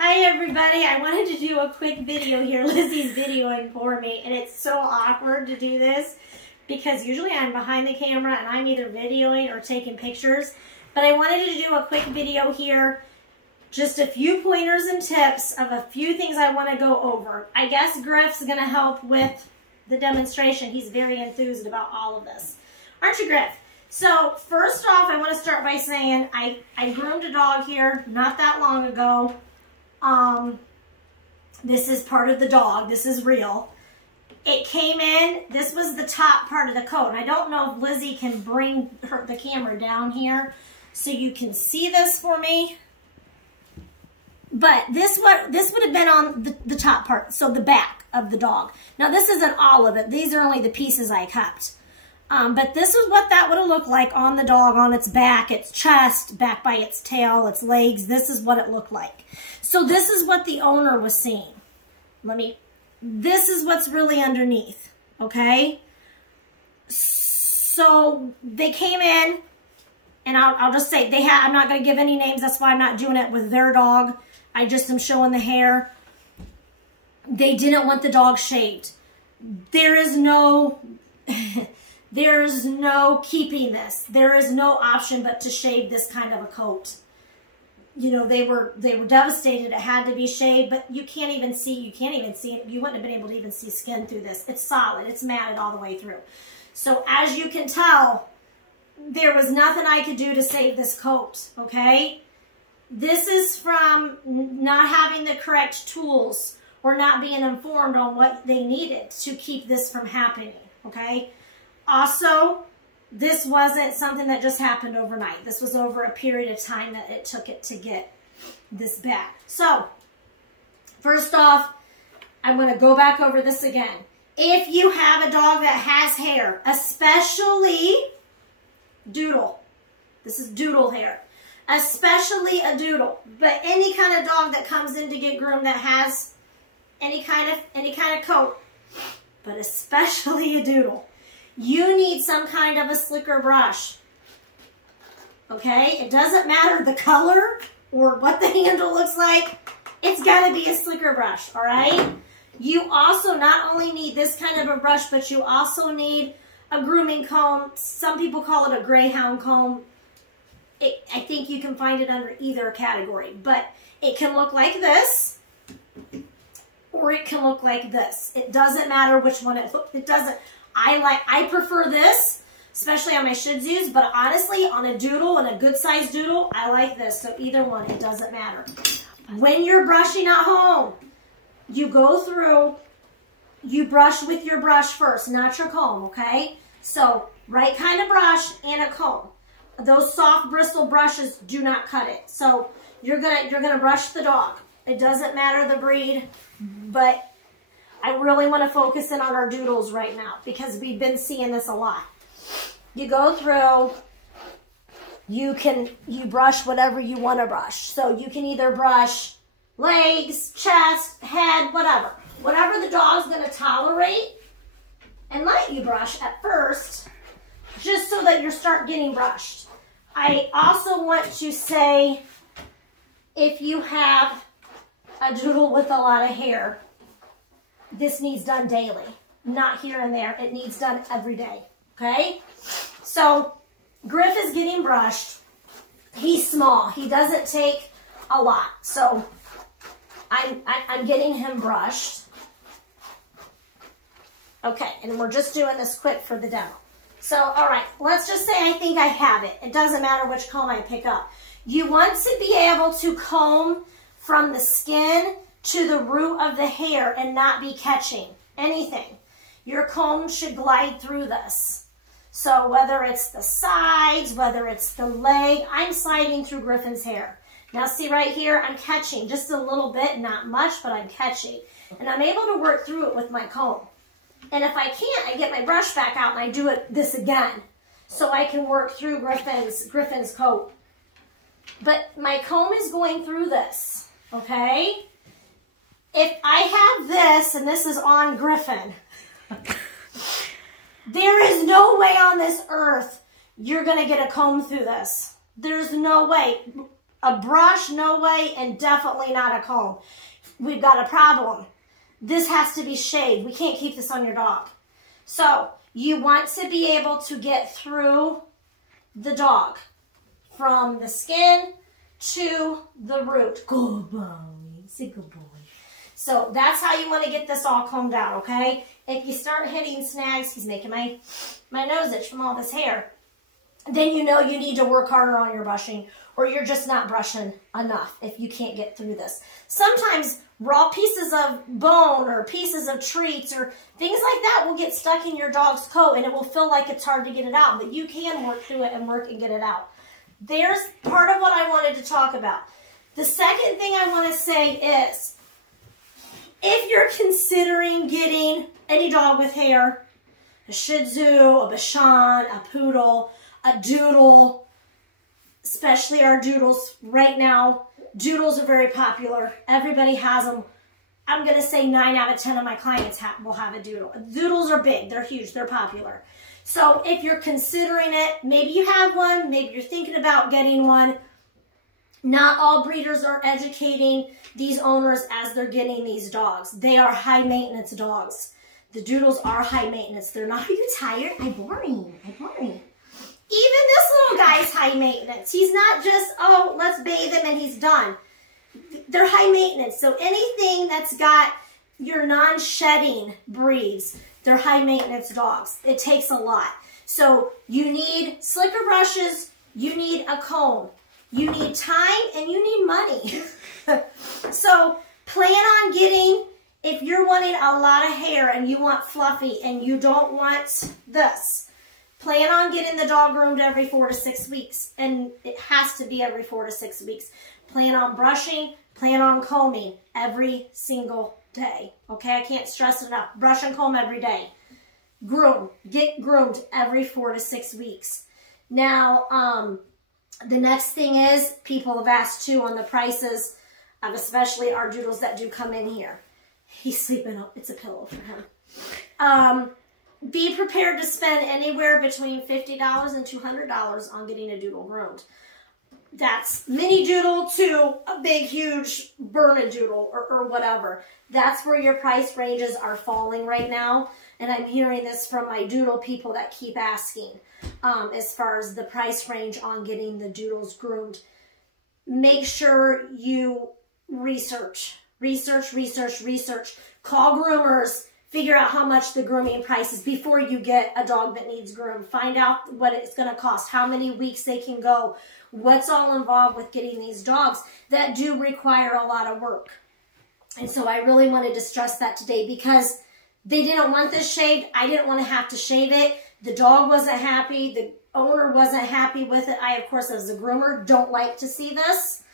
Hi everybody, I wanted to do a quick video here. Lizzie's videoing for me and it's so awkward to do this because usually I'm behind the camera and I'm either videoing or taking pictures. But I wanted to do a quick video here, just a few pointers and tips of a few things I want to go over. I guess Griff's going to help with the demonstration. He's very enthused about all of this. Aren't you, Griff? So first off, I want to start by saying I groomed a dog here not that long ago. This is part of the dog. This is real. It came in, this was the top part of the coat. And I don't know if Lizzie can bring the camera down here so you can see this for me. But this would have been on the top part, so the back of the dog. Now this isn't all of it. These are only the pieces I kept. But this is what that would have looked like on the dog, on its back, its chest, back by its tail, its legs. This is what it looked like. So this is what the owner was seeing. This is what's really underneath, okay? So they came in, and I'll just say, I'm not going to give any names. That's why I'm not doing it with their dog. I just am showing the hair. They didn't want the dog shaved. There's no keeping this. There is no option but to shave this kind of a coat. You know, they were devastated. It had to be shaved, but you can't even see it. You wouldn't have been able to even see skin through this. It's solid. It's matted all the way through. So as you can tell, there was nothing I could do to save this coat, okay? This is from not having the correct tools or not being informed on what they needed to keep this from happening, okay? Also, this wasn't something that just happened overnight. This was over a period of time that it took it to get this back. So, first off, I'm going to go back over this again. If you have a dog that has hair, especially Doodle, this is Doodle hair, especially a Doodle, but any kind of dog that comes in to get groomed that has any kind of coat, but especially a Doodle, you need some kind of a slicker brush, okay? It doesn't matter the color or what the handle looks like. It's got to be a slicker brush, all right? You also not only need this kind of a brush, but you also need a grooming comb. Some people call it a greyhound comb. I think you can find it under either category, but it can look like this or it can look like this. It doesn't matter which one it doesn't. I prefer this, especially on my Shih Tzus, but honestly, on a Doodle and a good-sized Doodle, I like this. So either one, it doesn't matter. When you're brushing at home, you go through, you brush with your brush first, not your comb, okay? So right kind of brush and a comb. Those soft bristle brushes do not cut it. So you're gonna brush the dog. It doesn't matter the breed, but I really want to focus in on our Doodles right now because we've been seeing this a lot. You go through, you brush whatever you want to brush. So you can either brush legs, chest, head, whatever. Whatever the dog's going to tolerate and let you brush at first, just so that you start getting brushed. I also want to say, if you have a Doodle with a lot of hair, this needs done daily, not here and there. It needs done every day, okay? So Griff is getting brushed. He's small. He doesn't take a lot. So I'm getting him brushed. Okay, and we're just doing this quick for the demo. So, all right, let's just say I think I have it. It doesn't matter which comb I pick up. You want to be able to comb from the skin to the root of the hair and not be catching anything. Your comb should glide through this. So whether it's the sides, whether it's the leg, I'm sliding through Griffin's hair. Now see right here, I'm catching just a little bit, not much, but I'm catching. And I'm able to work through it with my comb. And if I can't, I get my brush back out and I do this again. So I can work through Griffin's coat. But my comb is going through this, okay? If I have this, and this is on Griffin, there is no way on this earth you're going to get a comb through this. There's no way. A brush, no way, and definitely not a comb. We've got a problem. This has to be shaved. We can't keep this on your dog. So you want to be able to get through the dog from the skin to the root. Good boy. It's a good boy. So that's how you want to get this all combed out, okay? If you start hitting snags, he's making my nose itch from all this hair, then you know you need to work harder on your brushing, or you're just not brushing enough if you can't get through this. Sometimes raw pieces of bone or pieces of treats or things like that will get stuck in your dog's coat, and it will feel like it's hard to get it out, but you can work through it and work and get it out. There's part of what I wanted to talk about. The second thing I want to say is, if you're considering getting any dog with hair, a Shih Tzu, a Bichon, a Poodle, a Doodle, especially our Doodles right now, Doodles are very popular. Everybody has them. I'm going to say 9 out of 10 of my clients will have a Doodle. Doodles are big. They're huge. They're popular. So if you're considering it, maybe you have one, maybe you're thinking about getting one. Not all breeders are educating these owners as they're getting these dogs. They are high maintenance dogs. The Doodles are high maintenance. They're not, are you tired? I'm boring. I'm boring. Even this little guy's high maintenance. He's not just, oh, let's bathe him and he's done. They're high maintenance. So anything that's got your non-shedding breeds, they're high maintenance dogs. It takes a lot. So you need slicker brushes, you need a comb, you need time, and you need money. So plan on getting, if you're wanting a lot of hair and you want fluffy and you don't want this, plan on getting the dog groomed every 4 to 6 weeks. And it has to be every 4 to 6 weeks. Plan on brushing, plan on combing every single day. Okay, I can't stress it enough. Brush and comb every day. Groom. Get groomed every 4 to 6 weeks. Now, the next thing is, people have asked too on the prices of especially our Doodles that do come in here. He's sleeping, it's a pillow for him. Be prepared to spend anywhere between $50 and $200 on getting a Doodle groomed. That's mini Doodle to a big, huge Bernedoodle or whatever. That's where your price ranges are falling right now. And I'm hearing this from my Doodle people that keep asking as far as the price range on getting the Doodles groomed. Make sure you research. Call groomers. Figure out how much the grooming price is before you get a dog that needs groomed. Find out what it's going to cost, how many weeks they can go, what's all involved with getting these dogs that do require a lot of work. And so I really wanted to stress that today because they didn't want this shaved. I didn't want to have to shave it. The dog wasn't happy. The owner wasn't happy with it. I, of course, as a groomer, don't like to see this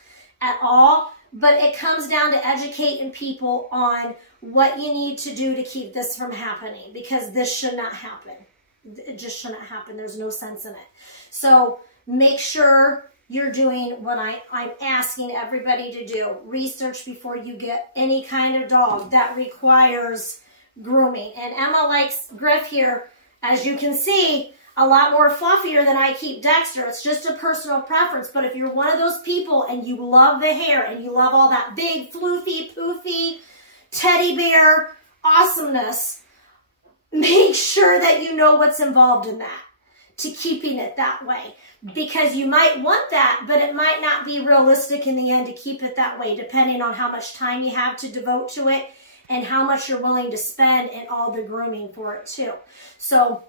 at all. But it comes down to educating people on what you need to do to keep this from happening, because this should not happen. It just shouldn't happen. There's no sense in it. So make sure you're doing what I'm asking everybody to do. Research before you get any kind of dog that requires grooming. And Emma likes Griff here, as you can see, a lot more fluffier than I keep Dexter. It's just a personal preference. But if you're one of those people and you love the hair and you love all that big, floofy, poofy, teddy bear awesomeness, make sure that you know what's involved in that to keeping it that way. Because you might want that, but it might not be realistic in the end to keep it that way, depending on how much time you have to devote to it and how much you're willing to spend in all the grooming for it too. So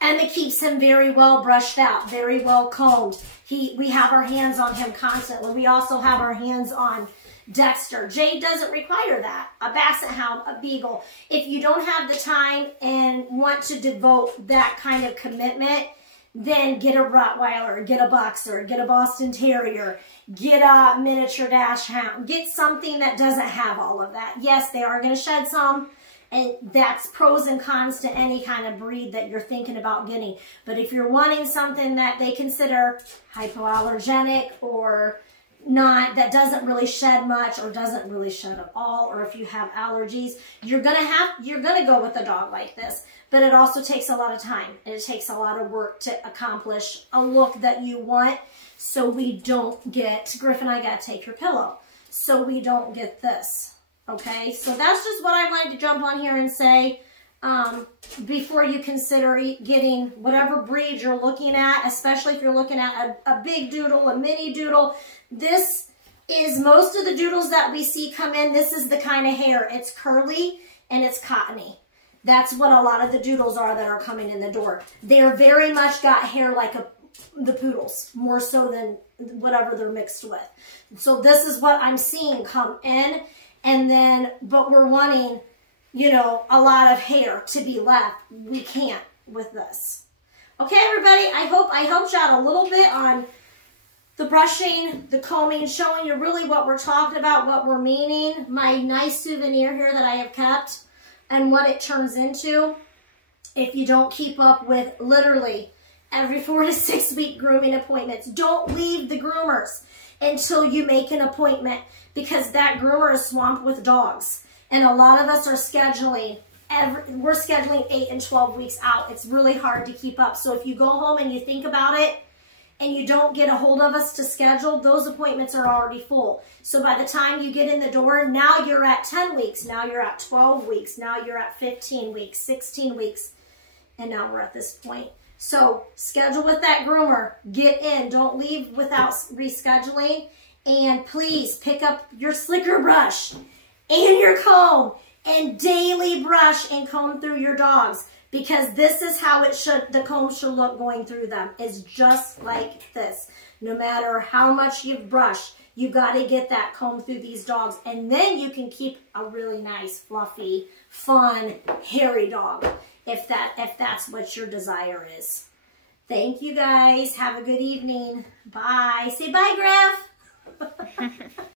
Emma keeps him very well brushed out, very well combed. We have our hands on him constantly. We also have our hands on Dexter. Jade doesn't require that. A Basset Hound, a Beagle. If you don't have the time and want to devote that kind of commitment, then get a Rottweiler, get a Boxer, get a Boston Terrier, get a miniature Dachshund. Get something that doesn't have all of that. Yes, they are going to shed some, and that's pros and cons to any kind of breed that you're thinking about getting. But if you're wanting something that they consider hypoallergenic or not, that doesn't really shed much or doesn't really shed at all, or if you have allergies, you're gonna go with a dog like this. But it also takes a lot of time. It takes a lot of work to accomplish a look that you want. so we don't get, Griffin, I gotta take your pillow, so we don't get this, okay? So that's just what I wanted to jump on here and say before you consider getting whatever breed you're looking at, especially if you're looking at a big doodle, a mini doodle. This is most of the doodles that we see come in. This is the kind of hair. It's curly and it's cottony. That's what a lot of the doodles are that are coming in the door. They're very much got hair like the poodles, more so than whatever they're mixed with. So this is what I'm seeing come in, and then, but we're wanting, you know, a lot of hair to be left. We can't with this. Okay, everybody, I hope I helped you out a little bit on the brushing, the combing, showing you really what we're talking about, what we're meaning, my nice souvenir here that I have kept, and what it turns into if you don't keep up with literally every 4 to 6 week grooming appointments. Don't leave the groomers until you make an appointment, because that groomer is swamped with dogs. And a lot of us are scheduling, we're scheduling 8 and 12 weeks out. It's really hard to keep up. So if you go home and you think about it and you don't get a hold of us to schedule, those appointments are already full. So by the time you get in the door, now you're at 10 weeks, now you're at 12 weeks, now you're at 15 weeks, 16 weeks, and now we're at this point. So schedule with that groomer, get in, don't leave without rescheduling, and please pick up your slicker brush and your comb and daily brush and comb through your dogs, because this is how it should, the comb should look going through them, is just like this. No matter how much you've brushed, you got to get that comb through these dogs, and then you can keep a really nice, fluffy, fun, hairy dog if that's what your desire is. Thank you guys. Have a good evening. Bye. Say bye, Griff.